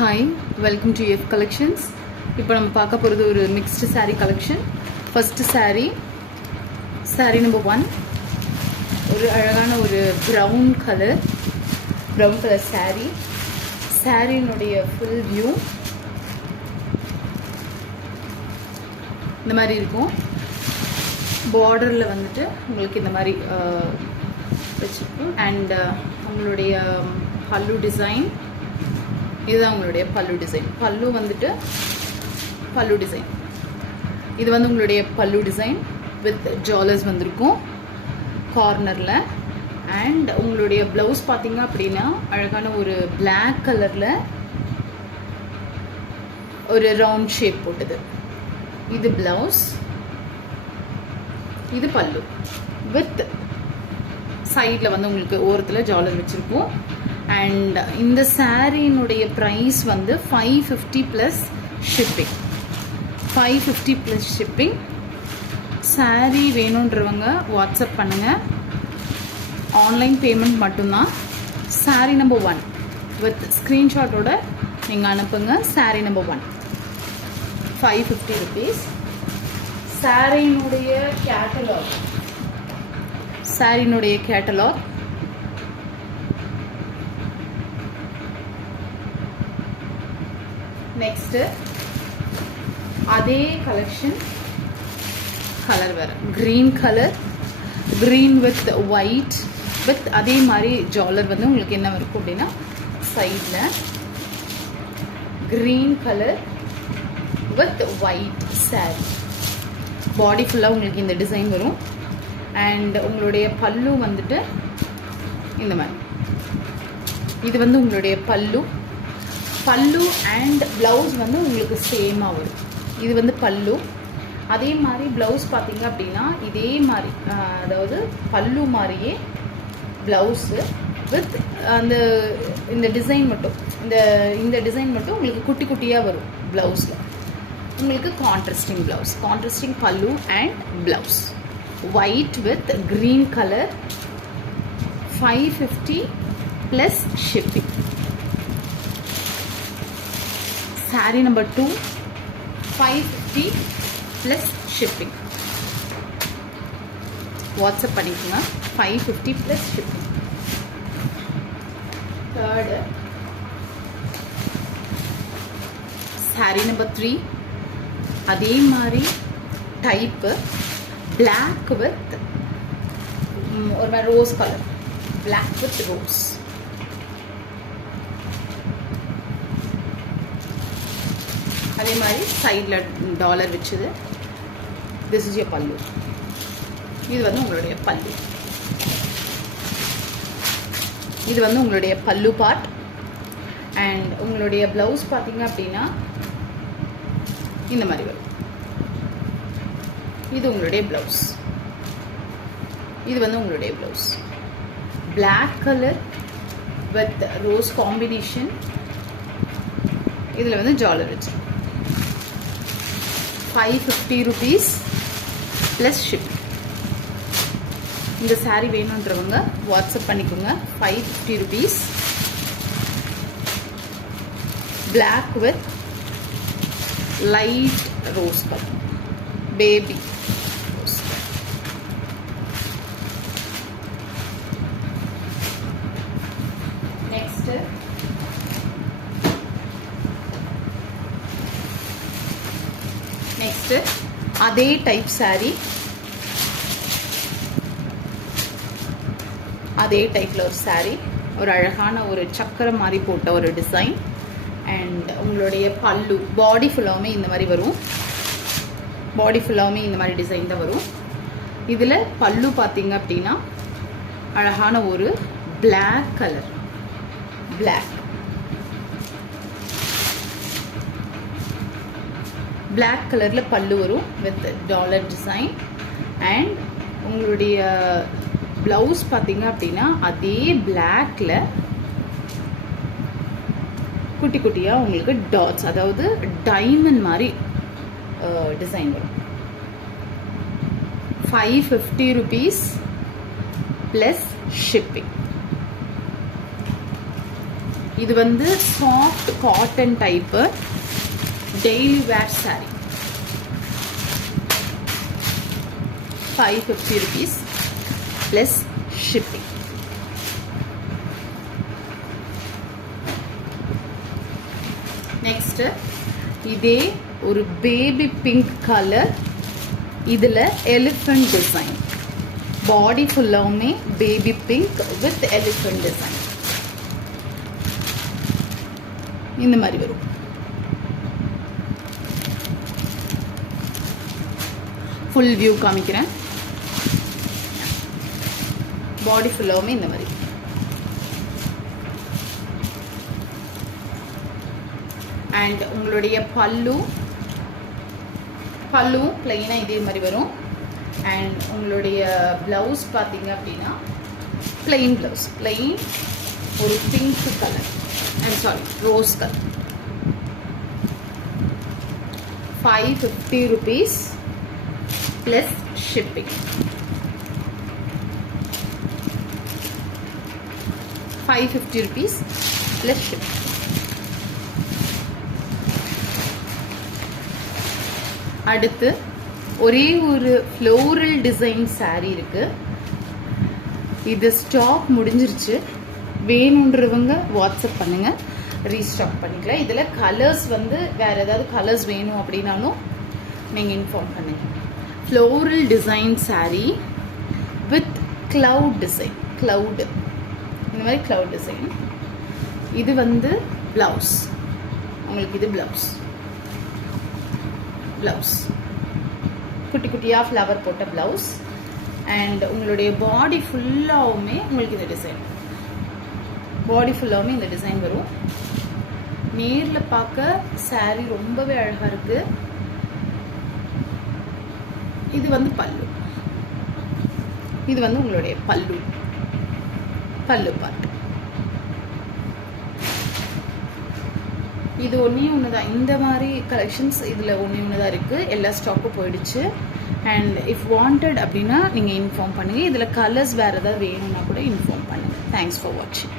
Hi, welcome to EF Collections. இப்போ நம்ம பார்க்க போகிறது ஒரு mixed saree collection. First saree number 1. ஒரு அழகான ஒரு brown color saree. சாரியினுடைய full view இந்த மாதிரி இருக்கும். பார்டரில் வந்துட்டு உங்களுக்கு இந்த மாதிரி வச்சுருக்கும். அண்ட் உங்களுடைய பல்லு டிசைன் இதுதான் உங்களுடைய பல்லு டிசைன். பல்லு டிசைன் இது வந்து உங்களுடைய பல்லு டிசைன் வித் ஜாலர்ஸ் வந்திருக்கும் கார்னரில். அண்ட் உங்களுடைய ப்ளவுஸ் பார்த்தீங்க அப்படின்னா அழகான ஒரு பிளாக் கலரில் ஒரு ரவுண்ட் ஷேப் போட்டது. இது ப்ளவுஸ், இது பல்லு வித் சைடில் வந்து உங்களுக்கு ஓரத்தில் ஜாலர் வச்சுருக்கோம். அண்ட் இந்த சாரியினுடைய ப்ரைஸ் வந்து 550 plus shipping. 550 plus shipping. Sari வேணுன்றவங்க வாட்ஸ்அப் பண்ணுங்கள். ஆன்லைன் பேமெண்ட் மட்டும்தான். சாரீ நம்பர் 1 வித் ஸ்க்ரீன்ஷாட்டோட நீங்கள் அனுப்புங்க. Sari number 1 550 rupees. சாரியினுடைய கேட்டலாக் நெக்ஸ்ட்டு அதே கலெக்ஷன் கலர் வேறு க்ரீன் வித் ஒயிட் வித் அதே மாதிரி ஜாலர் வந்து உங்களுக்கு என்ன இருக்கும் அப்படின்னா சைடில் green colour with white sari. Body ஃபுல்லாக உங்களுக்கு இந்த டிசைன் வரும். அண்ட் உங்களுடைய பல்லு வந்துட்டு இந்த மாதிரி. இது வந்து உங்களுடைய பல்லு அண்ட் ப்ளவுஸ் வந்து உங்களுக்கு சேமாக வரும். இது வந்து பல்லு. அதே மாதிரி ப்ளவுஸ் பார்த்தீங்க அப்படின்னா இதே மாதிரி, அதாவது பல்லு மாதிரியே ப்ளவுஸு வித் இந்த டிசைன் மட்டும் இந்த டிசைன் மட்டும் உங்களுக்கு குட்டி குட்டியாக வரும். ப்ளவுஸில் உங்களுக்கு contrasting pallu and blouse. White with green colour. 550 plus shipping. Sari number 2 550 plus shipping. WhatsApp பண்ணிக்கோங்க. 550 plus shipping. Third sari number 3 அதே மாதிரி டைப்பு பிளாக் வித் ஒரு மாதிரி rose colour. Black with rose. அதே மாதிரி சைடில் டாலர் வச்சுது. திஸ் இஸ் யோர் பல்லு. இது வந்து உங்களுடைய பல்லு. இது வந்து உங்களுடைய பல்லு பார்ட். அண்ட் உங்களுடைய ப்ளவுஸ் பார்த்தீங்க அப்படின்னா இந்த மாதிரி வரும். இது உங்களுடைய ப்ளவுஸ். இது வந்து உங்களுடைய blouse. Black colour with rose combination. இதில் வந்து ஜாலர் வச்சு 550 rupees ப்ளஸ் ஷிப்பிங். இந்த சாரீ வேணுன்றவங்க வாட்ஸ்அப் பண்ணிக்கோங்க. 550 rupees. Black with light rose colour, baby rose. Next அதே டைப் சாரீ, அதே டைப்பில் ஒரு சாரீ, ஒரு அழகான ஒரு சக்கரம் மாதிரி போட்ட ஒரு டிசைன். அண்ட் உங்களுடைய பல்லு பாடி ஃபுல்லாகவுமே இந்த மாதிரி வரும். இந்த மாதிரி டிசைன் தான் வரும். இதில் பல்லு பார்த்தீங்க அப்படின்னா அழகான ஒரு பிளாக் கலர். பிளாக் கலரில் பல்லு வரும் வித் டாலர் டிசைன். அண்ட் உங்களுடைய ப்ளவுஸ் பார்த்தீங்க அப்படின்னா அதே பிளாக்ல குட்டி குட்டியாக உங்களுக்கு டாட்ஸ், அதாவது டைமண்ட் மாதிரி டிசைன் வரும். 550 rupees ப்ளஸ் ஷிப்பிங். இது வந்து சாஃப்ட் காட்டன் டைப்பு டெய்லி வேர் saree. 550 rupees plus shipping. Next, இதே ஒரு பேபி பிங்க் கலர், இதுல எலிஃபண்ட் டிசைன், பாடி ஃபுல்லாவுமே baby pink with elephant design. இந்த மாதிரி வரும். ஃபுல் வியூ காமிக்கிறேன். பாடி ஃபுல்லாவுமே இந்த மாதிரி. அண்ட் உங்களுடைய பல்லு பிளைனாக இதே மாதிரி வரும். அண்ட் உங்களுடைய ப்ளவுஸ் பார்த்தீங்க அப்படின்னா பிளெயின் ப்ளவுஸ், பிளெயின் ஒரு pink colour, and sorry rose colour. 550 rupees plus shipping. 550 rupees plus shipping. அடுத்து ஒரே ஒரு ஃப்ளோரல் டிசைன் saree இருக்கு. இது ஸ்டாக் முடிஞ்சிருச்சு. வேணுன்றவங்க வாட்ஸ்அப் பண்ணுங்க, ரீஸ்டாக் பண்ணிக்கலாம். இதில் கலர்ஸ் வந்து வேற ஏதாவது கலர்ஸ் வேணும் அப்படின்னாலும் நீங்கள் இன்ஃபார்ம் பண்ணுங்க. Floral design saree with cloud design, cloud இந்த மாதிரி கிளவுட் டிசைன். இது வந்து பிளவுஸ், உங்களுக்கு இது பிளவுஸ் குட்டி குட்டியாக ஃப்ளவர் போட்ட பிளவுஸ். அண்ட் உங்களுடைய பாடி ஃபுல்லாகவுமே உங்களுக்கு இந்த டிசைன், பாடி ஃபுல்லாகவுமே இந்த டிசைன் வரும். நேரில் பார்க்க saree ரொம்பவே அழகாக இருக்கு. இது வந்து பல்லு, இது வந்து உங்களுடைய பல்லு பார்ட். இது ஒன்று தான். இந்த மாதிரி கலெக்ஷன்ஸ் இதில் ஒன்று தான் இருக்குது. எல்லா ஸ்டாக்கும் போயிடுச்சு. அண்ட் இஃப் வாண்டட் அப்படின்னா நீங்கள் இன்ஃபார்ம் பண்ணுங்கள். இதில் கலர்ஸ் வேறு ஏதாவது வேணும்னா கூட இன்ஃபார்ம் பண்ணுங்கள். தேங்க்ஸ் ஃபார் வாட்சிங்.